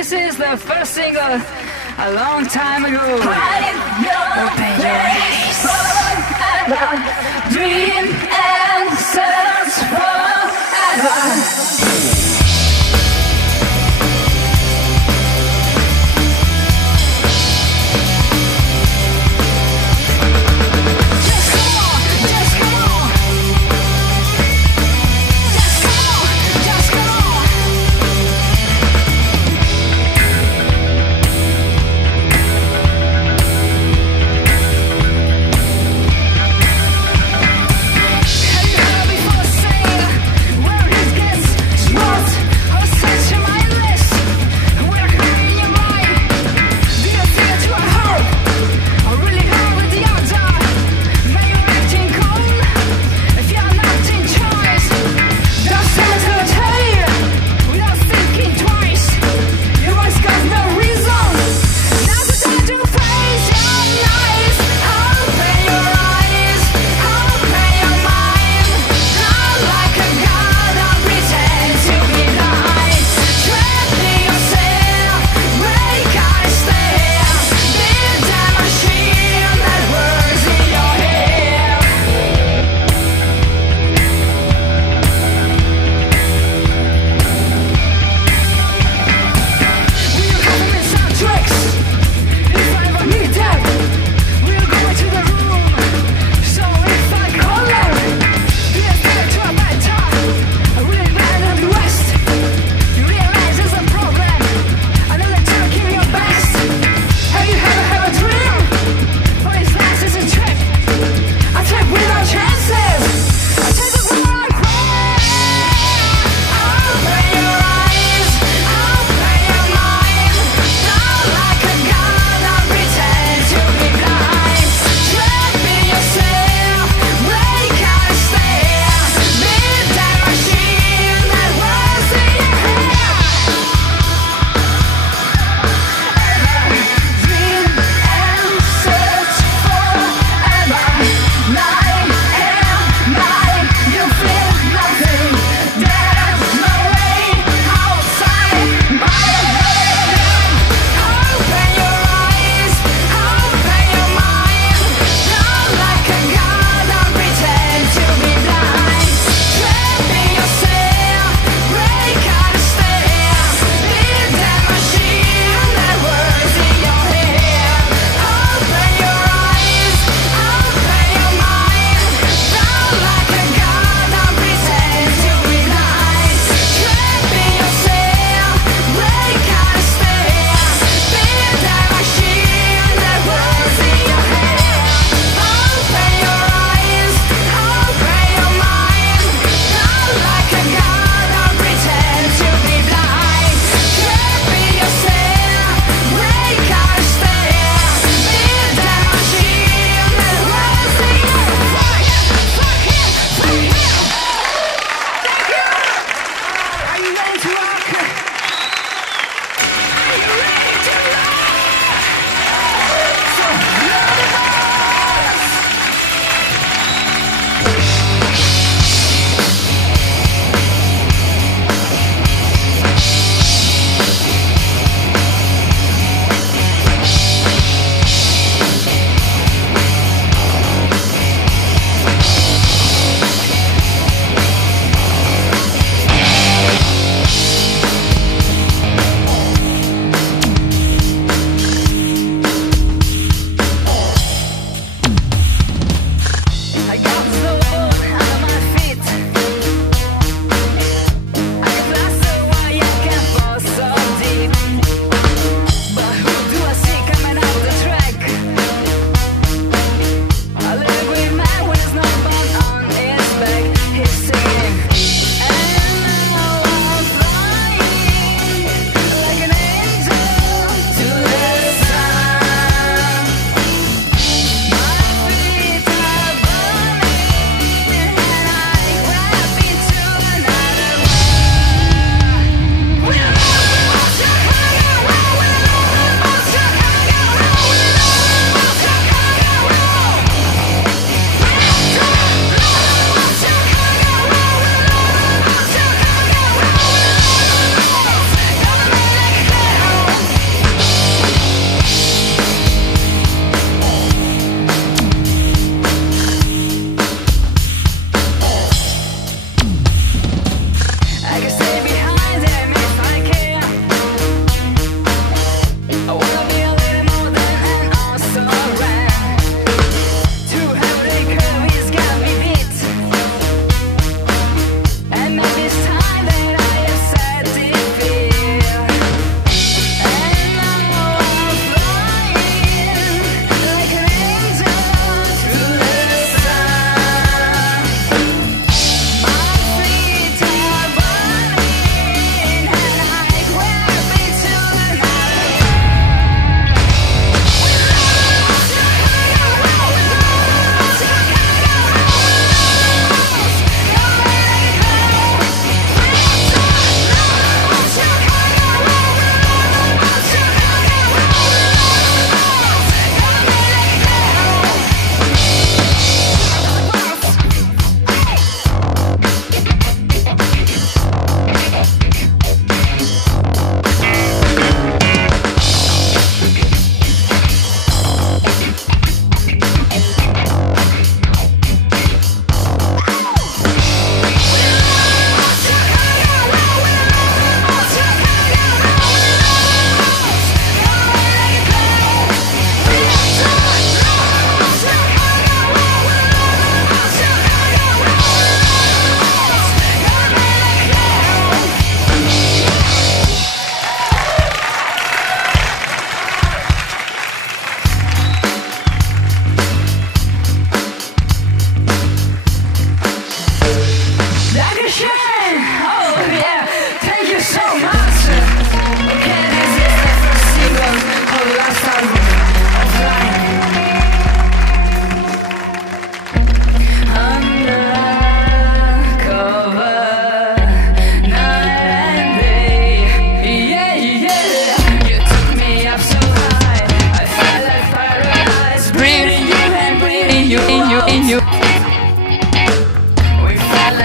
This is the first single a long time ago. Open your eyes. Dream and search forever.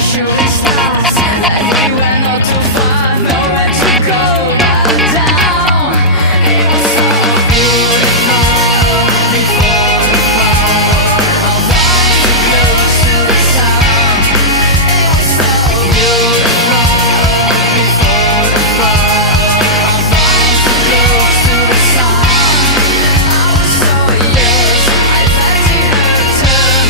shooting stars, like we were not too far, nowhere to go but down. It was so beautiful before the fall. Our bodies were close to the sound. It was so beautiful before the fall. Our bodies were close to the sound. I was so young, I felt it hurt turn.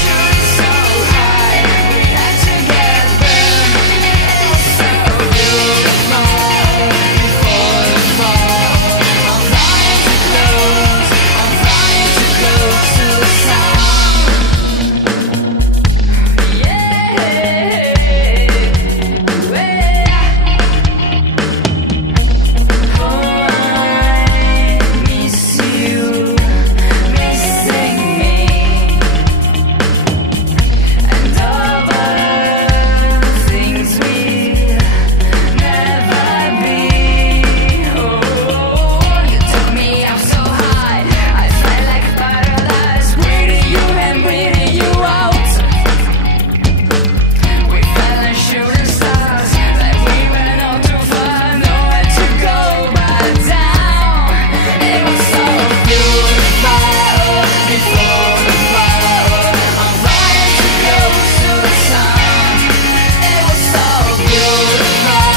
Shooting so high, we had to get burned. It was so beautiful before the fall. Our bodies were close, our bodies were close to the sound. Yeah, oh, I miss you, missing me, and all the things we'll never be. Oh, you took me up so high, I felt like paradise, breathing you and breathing you out. We fell like shooting stars, like we were not too far, nowhere to go but down. It was so beautiful before the fall. Our bodies were close to the sun. It was so beautiful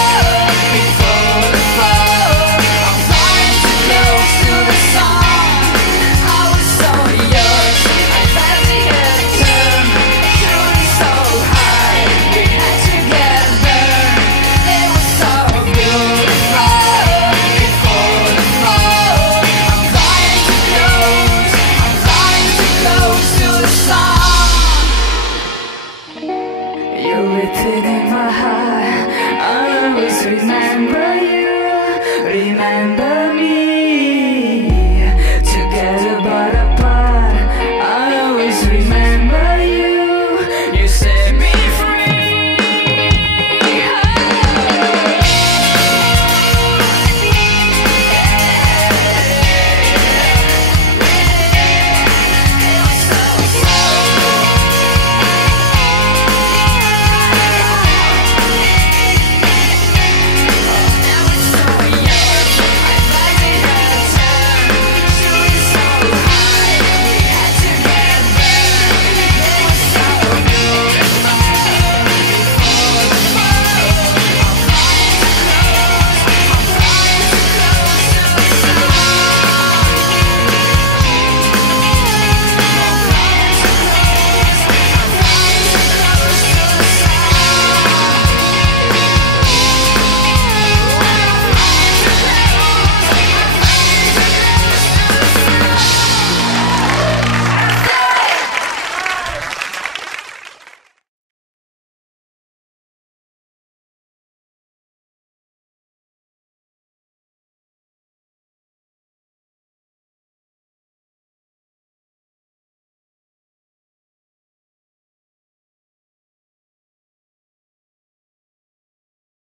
before the fall. Our bodies were close to the sun. I was so young, I felt the earth turn. Shooting so high, we had to get burned. It was so beautiful before the fall. Our bodies were close, our bodies were close to the sun. You're written in my heart, I always remember you.